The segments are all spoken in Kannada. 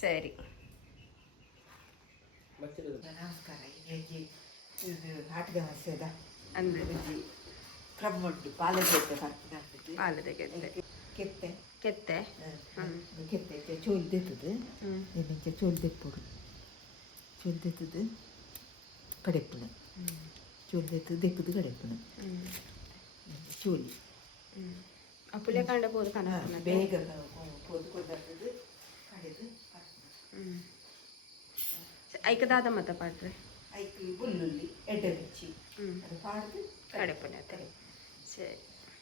ಸರಿ. ನಮಸ್ಕಾರ. ಇದು ಆಟದ ಮಸದ ಅಂದ್ರೆ ಕ್ರಮುಂಟು ಪಾಲದೆತ್ತೆ ಪಾಲದ ಕೆತ್ತೆ ಕೆತ್ತೆ ಕೆತ್ತೆ ಚೋಲ್ ತೆತ್ತದು ನಿಂಚೆ ಚೋಲ್ ತೆಪ್ಪುಡು ಚೋಲ್ ತೆತ್ತದು ಕಡೆಪ್ಪುಣ ಚೋಲ್ ತೆತ್ತದು ದೆಕ್ಕದು ಕಡೆಪ್ಪುಣ ಚೋಲಿ ಅಪ್ಪುಲೆ ಕಂಡ ಪೋದು ಕನ ಬೇಗ ಪೋದು ಕೊಡ್ದು ಕಡೆದು ಐಕದಾದ ಮತ ಪಾಡ್ರೆ ಐಕ್ ಬೆಳ್ಳುಳ್ಳಿ ಎಡ್ಡೆಮಿರ್ಚಿ ಅದು ಪಾಡ್ದು ಕಡೆಪ್ಪುಣ ಸರಿ.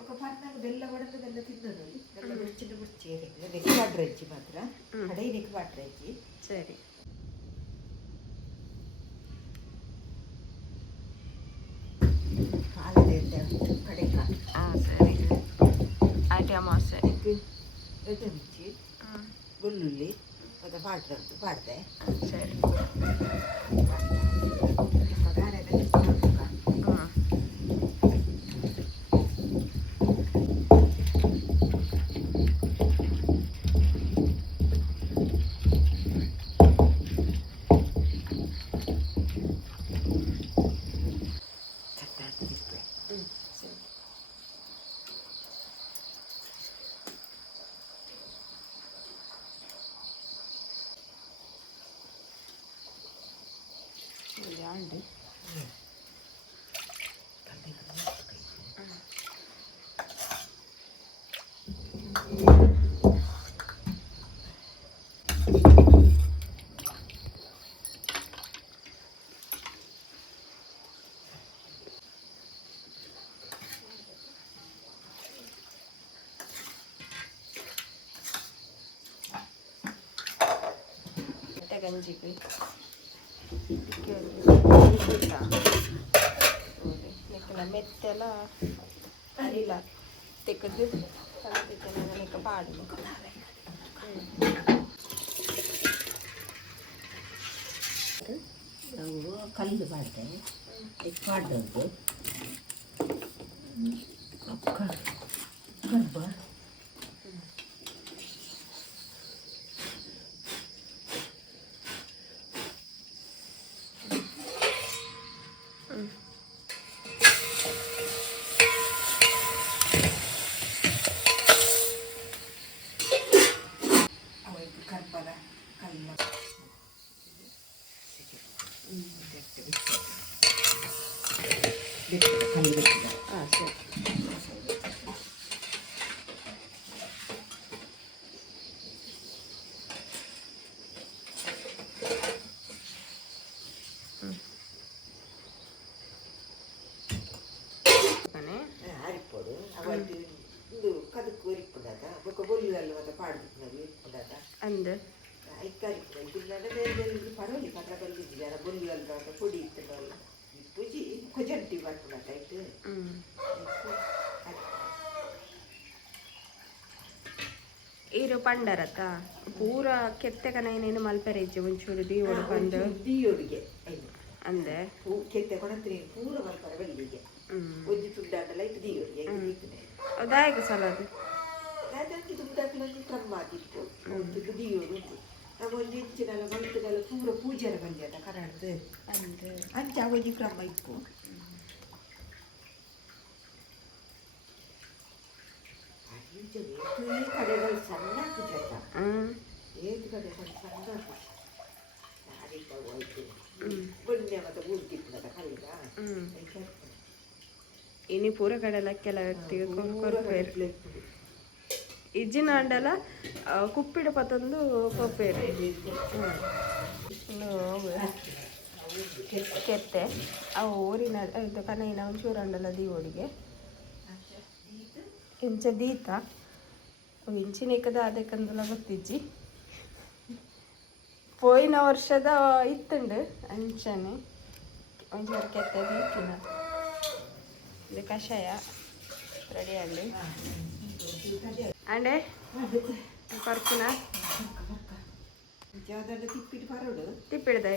ఒక పన్నాకు బెల్ల పడదు బెల్ల తిన్నది బెల్ల చిన్న ముడిచేది నెక్కి వాటర్ ఇచ్చి మాత్రం కడై నెక్కి వాటర్ ఇచ్చి సరే. పాలు కడై సరే. అయితే అమాస మిర్చి ಬೆಳ್ಳುಳ್ಳಿ ಮತ್ತು ವಾಟರ್ ಪಾಡ್ದೆ ಸರಿ. అండి ಗಂಜಿಗೆ ಮೆತ್ತೆಲ್ಲ ಅರಿಲ್ಲ ತೆಗೆದು ತಲೆಕ ಪಾಡು ನಾವು ಕಲ್ಲು ಮಾಡ್ತೇವೆ ಪಾಡ್ದದ್ದು ಕರ್ಬ ಆರಿಪೋಡು ಅವತ್ತು ಇದು ಕದಕ್ಕೆ ಒರಿಪುಡದ ಬೊಕ್ಕ ಬೊಲ್ಲುಗಲ್ಲು ಮತ್ತೆ ಪಾಡ್ದು ಒರಿಪುಡದ ಅಂದು ಐಕಾರಿಪುಡ ಇದನ್ನ ಬೇರೆ ಬೇರೆ ಇದು ಪರವಲಿ ಪತ್ರ ಬಲ್ಲಿದ್ದಾರೆ ಬೊಲ್ಲುಗಲ್ಲು ಅಂತ ಪುಡಿ ಇತ್ತಲ್ಲ ಪೂಜಿ ಕೊಜಂಟಿ ಮಾಡ್ಪುಡದ ಆಯ್ತು ಈರು ಪಂಡರತ ಪೂರ ಕೆತ್ತೆಗನ ಏನೇನು ಮಲ್ಪೆರೆಜ್ಜಿ ಒಂಚೂರು ದೀವೋಡು ಪಂಡು ದೀವೋಡಿಗೆ ಅಂದೆ ಕೆತ್ತೆ ಕೊಡತ್ರಿ ಪೂರ ಮಲ್ಪರ ಬೆಳ್ಳಿಗೆ ಒಂಜಿ ತುಡ್ಡಾಟಲ್ಲ ಇಟ್ಟು ದೀವೋಡಿಗೆ ಅದಾಯಕ ಸಲ ಅದು ಅದಂಗೆ ತುಡ್ಡಾಟಲಲ್ಲಿ ಕ್ರಮ ಆಗಿತ್ತು ಒಂದು ದೀವೋಡು ಉಂಟು ನಾವು ಒಂದು ಇಂಚಿನೆಲ್ಲ ಮಲ್ತದಲ್ಲ ಪೂರ ಪೂಜೆರ ಬಂದಿ ಅಂತ ಕರಾಡ್ದು ಅಂದೆ ಅಂಚ ಒಂಜಿ ಕ್ರಮ ಇತ್ತು ಕಡೆಗಳು ಸಣ್ಣ ಕುಜಾಟ ಏದು ಕಡೆ ಸಣ್ಣ ಹೋಯ್ತು ಬನ್ನಿ ಮತ್ತೆ ಊರ್ತಿಪ್ಪದ ಕಲಿಗ ಇನಿ ಪೂರ ಕಡೆಲಕ್ಕೆಲ್ಲ ಇರ್ತೀವಿ ಕೊರ್ಪೇರು ಇಜ್ಜಿನ ಅಂಡಲ ಕುಪ್ಪಿಡ ಪತ್ತೊಂದು ಕೊಪ್ಪೇರು ಕೆತ್ತೆ ಅವು ಊರಿನ ಇದು ಕನೈನ ಒಂಚೂರು ಅಂಡಲ ದೀವೋಡಿಗೆ ಇಂಚ ದೀತ ಇಂಚಿನೇಕದ ಅದಕ್ಕಂದಲ ಗೊತ್ತಿಜ್ಜಿ ಪೋಯಿನ ವರ್ಷದ ಇತ್ತುಂಡು ಅಂಚನೆ ಒಂಚೂರು ಕೆತ್ತೆ ದೀತಿನ ಇದು ಕಷಾಯ ರೆಡಿ ಅಂಡಿ ಅಂಡೆ ಕೊರ್ಪುನ ತಿಪ್ಪಿಟ್ಟು ಬರೋಡು ತಿಪ್ಪಿಡ್ದೆ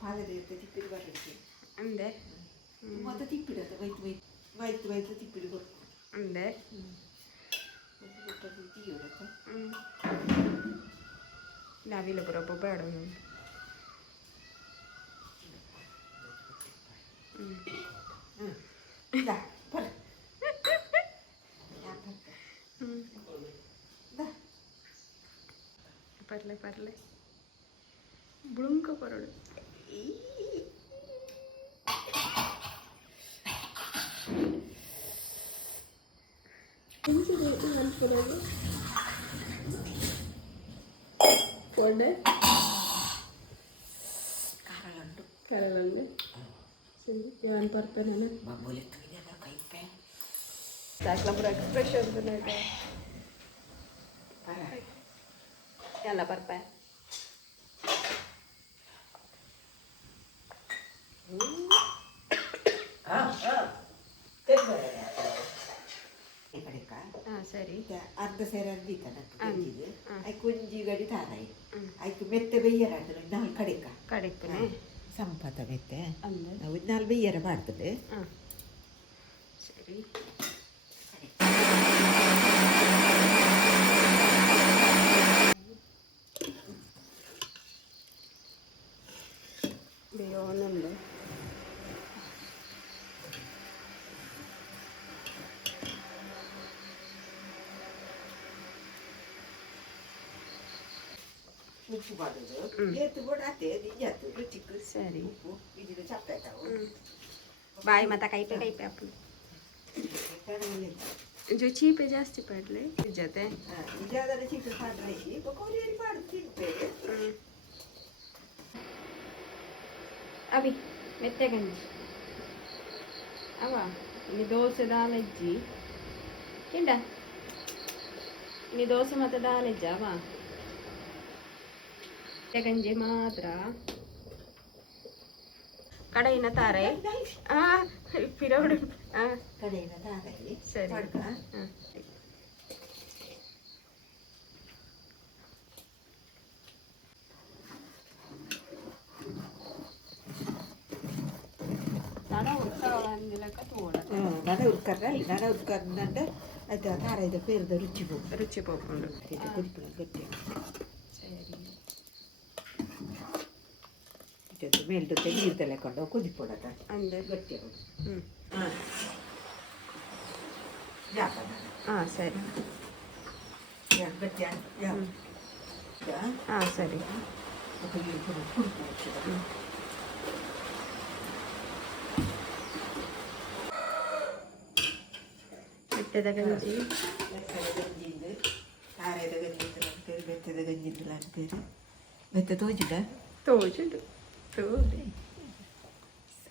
ಪಾಲದ ತಿಪ್ಪಿಟ್ಟು ಬರೋಡು ಅಂದೆ ಮತ್ತೆ ತಿಪ್ಪಿಡದ ವೈತು ತಿಪ್ಪಿಡು ಕೊಟ್ಟು ಅಂದೆ ನಾವಿಲ್ಲ ಬರಪ್ಪ ಬೇಡ ಪರ್ಲೆ ಪರ್ಲೆ ಬುಳುಂಕ ಪರಡು ಒಳ್ಳೆ ಕರಲಂಡೆ ಸರಿ ಯಾನ್ ಬರ್ತಾನೆ ಸಾಕ್ಲಂಬ್ರ ಎಕ್ಸ್ಪ್ರೆಷನ್ ಎಲ್ಲ ಬರ್ಪ ಸರಿ ಅರ್ಧ ಸೇರ ಕೊಂಜಿ ಗಡಿ ತಾರಾಯಿ ಆಯ್ತು ಮೆತ್ತೆ ಬೆಯ್ಯರ ನಾಲ್ ಕಡೆಕ ಕಡೆಕ್ನೆ ಸಂಪಾತ ಮೆತ್ತೆ ನಾವು ನಾಲ್ ಬೆಯ್ಯರ ಮಾಡ್ತದೆ ಸರಿ ಬೇಯೋನುಂಡು ಉಪ್ಪು ಮಾಡೋದು ಏತು ಬೋಡಾತೆ ನಿಜಾತು ರುಚಿಕ್ಕು ಸರಿ ಉಪ್ಪು ಇದು ಚಪ್ಪಾಯ್ತಾವು ಬಾಯಿ ಮತ್ತೆ ಕೈಪೆ ಅಪ್ಪು जो चीपे ಜಾಸ್ತಿ ಪಡ್ಲೆ ಜೊತೆ ಇದಾದರೆ ಚೀಪೆ ಪಡ್ಲೆ ಕೋರಿಯರಿ ಪಾಡು ಚೀಪೆ ಅವಿ ಮೆತ್ತೆ ಗಂಜಿ ಅವ ಇನ್ನು ದೋಸೆ ದಾಲೆಜ್ಜಿ ಕೆಂಡ ಇನ್ನು ದೋಸೆ ಮತ್ತೆ ದಾಲೆಜ್ಜ ಅವ ಮೆತ್ತೆ ಗಂಜಿ ಮಾತ್ರ ಕಡೆಯಿನ ತಾರೆ ಪಿರೋಡು ಕಡೆಯಿನ ತಾರೆ ಸರಿ ನಡ ಉರ್ಕರ್ರಲ್ಲಿ ನಡ ಉರ್ಕರ್ನಂటే అయితే తార అయితే పేరుతో రుచి పోకుండా అయితే కుడిపిన గట్టి ಇದು ಮೇಲ್ದೊತ್ತೆ ನೀರು ತಲೆಕೊಂಡು ಕುದಿಪೊಡದ ಅಂದ್ರೆ ಗಟ್ಟಿ ಹಾಂ ಸರಿ ಗಟ್ಟಿ ಹಾಂ ಸರಿ ಬೆಟ್ಟದ ಗಂಜಿ ಗಂಜಿಂದು ತಾರದ ಗಂಜಿ ಅಂತೇಳಿ ಬೆತ್ತದ ಗಂಜಿಂದಿಲ್ಲ ಅಂತೇಳಿ ಬೆತ್ತ ತೋಜಿದ ತೋಜುಡು ತೋಡೆ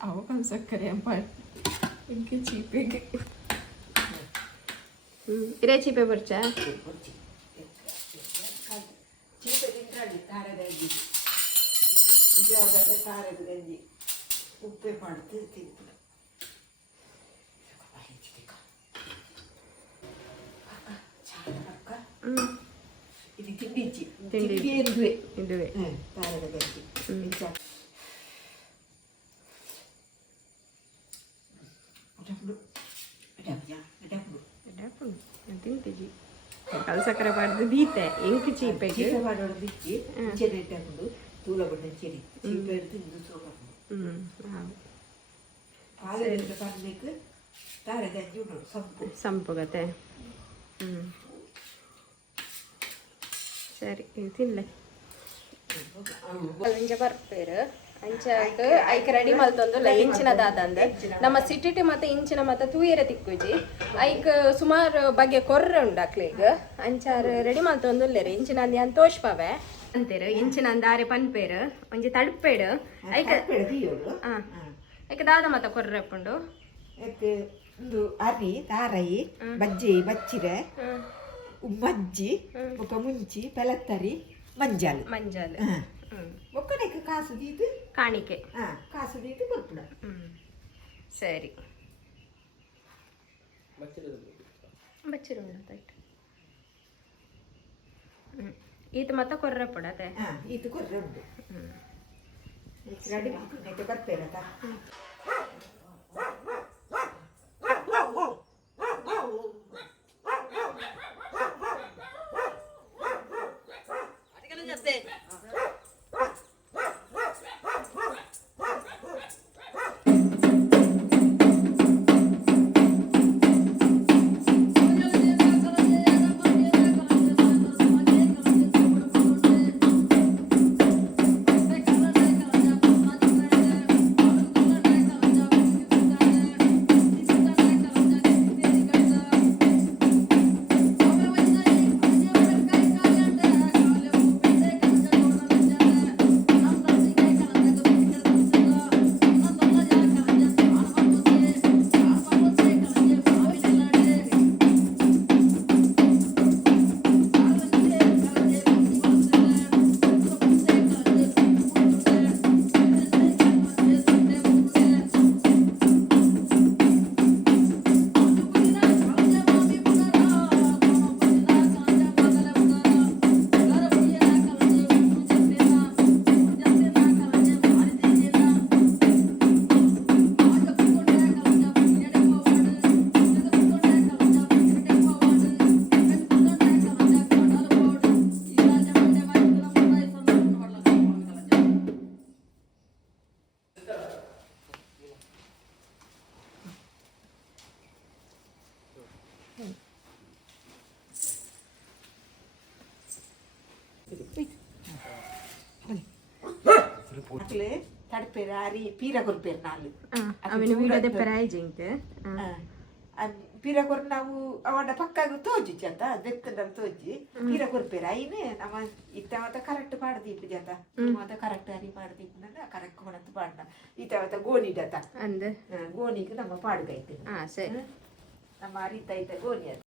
ಅವಕಾಶ ಸಕ್ಕರೆ ಮಾಡಿ ಇಂಕೆ ಚೀಪೆಗೆ ಇರೇ ಚೀಪೆ ಬರ್ಚಾ ಚೀಪೆ ತಿಂದ್ರಲ್ಲಿ ತಾರದ ಗಂಜಿ ನಿಜವಾದ ತಾರದ ಗಂಜಿ ಉಪ್ಪೆ ಮಾಡ್ತು ತಿಂತು ಇದು ತಿಂಡಿಂಚಿ ಇದುವೆ ತಾರದ ಗಂಜಿ ತಿಂತಿಜಿ ಕಲ್ ಸಕ್ಕರೆ ಮಾಡಿದ್ದು ದೀತೆ ಎಂಕ್ ಚೀಪೆಗೆ ಮಾಡೋದು ದಿಕ್ಕಿ ಚೆರೆ ಇಟ್ಟಾಕೊಂಡು ತೂಲ ಬಣ್ಣ ಚೆರಿ ಚೀಪೆ ಹಿಡಿದು ಇಂದು ಸೋಗು ಪಾಲದಿಂದ ಬರಬೇಕು ತಾರೆ ಗಂಜಿ ಉಂಟು ಸಂಪುಗತೆ ಸರಿ ತಿನ್ಲೆ ಅಂಚ ಬರ್ಪೇರು ಅಂಚಾಕ ಐಕ್ ರೆಡಿ ಮಲ್ತೊಂದುಲ್ಲ ಇಂಚಿನದಾದಂದು ನಮ್ಮ ಸಿಟಿಟಿ ಮತ್ತೆ ಇಂಚಿನ ಮತ್ತೆ ತೂಯರೆ ತಿಕ್ಕುಜಿ ಐಕ್ ಸುಮಾರು ಬಗೆ ಕೊರ್ರೆ ಉಂಡಾಕ್ಲೆ ಈಗ ಅಂಚಾರು ರೆಡಿ ಮಲ್ತೊಂದುಲ್ಲೇರು ಇಂಚಿನಂದಿ ಅಂತ ತೋಷ್ಪವೆ ಅಂತೀರು ಇಂಚಿನಂದ ಆರೆ ಪನ್ಪೇರು ಒಂಜಿ ತಡ್ಪೇಡು ಐಕ ಹಾಂ ಐಕ ದಾದ ಮತ್ತೆ ಕೊರ್ರೆ ಉಪ್ಪುಂಡು ಒಂದು ಅರಿ ತಾರಯಿ ಬಜ್ಜಿ ಬಚ್ಚಿರೆ ಮಜ್ಜಿ ఒక ಮುಂಚಿ ಪೆಲತ್ತರಿ ಮಂಜಾಲು ಒಕ್ಕನೆಕ್ಕೆ ಕಾಸು ದೀದು ಕಾಣಿಕೆ ಕಾಸು ದೀದು ಕೊಡ್ಪುಡ ಸರಿ ಬಚ್ಚಿರು ಉಂಡಾಯ್ತು ಈತ ಮತ್ತೆ ಕೊರ್ರೆ ಪುಡತೆ ಇದು ಕೊರ್ರೆ ಉಂಟು ರೆಡಿ ಬರ್ತೇನತ್ತ ಅಕ್ಲೆ ತಡ್ಪೇರ ಅರಿ ಪೀರ ಕೊರ್ಪೇರು ನಾಲ್ ಅವನು ವೀಡಿಯೋದ ಪೆರಾಯ್ಜಿಂಕ್ ಪೀರ ಕೊರ್ ನಾವು ಅವಡ ಪಕ್ಕಾಗ ತೋಜಿ ಜಂತ ದೆತ್ತಂಡ ತೋಜಿ ಪೀರ ಕೊರ್ಪೇರ ಐನೆ ನಮ್ಮ ಇತ್ತವತ್ತ ಕರೆಕ್ಟ್ ಪಾಡ್ದೀಪ್ ಜಂತ ಮಾತ ಕರೆಕ್ಟ್ ಅರಿ ಪಾಡ್ದೀಪ್ ಕರೆಕ್ಟ್ ಕೊಣತ್ ಪಾಡ್ನ ಇತ್ತವತ್ತ ಗೋಣಿ ಡತ ಅಂದ ಗೋಣಿಗೆ ನಮ್ಮ ಪಾಡ್ಗೈತೆ ಸರಿ ನಮ್ಮ ಅರಿತ ಐತೆ ಗೋಣಿ ಅದ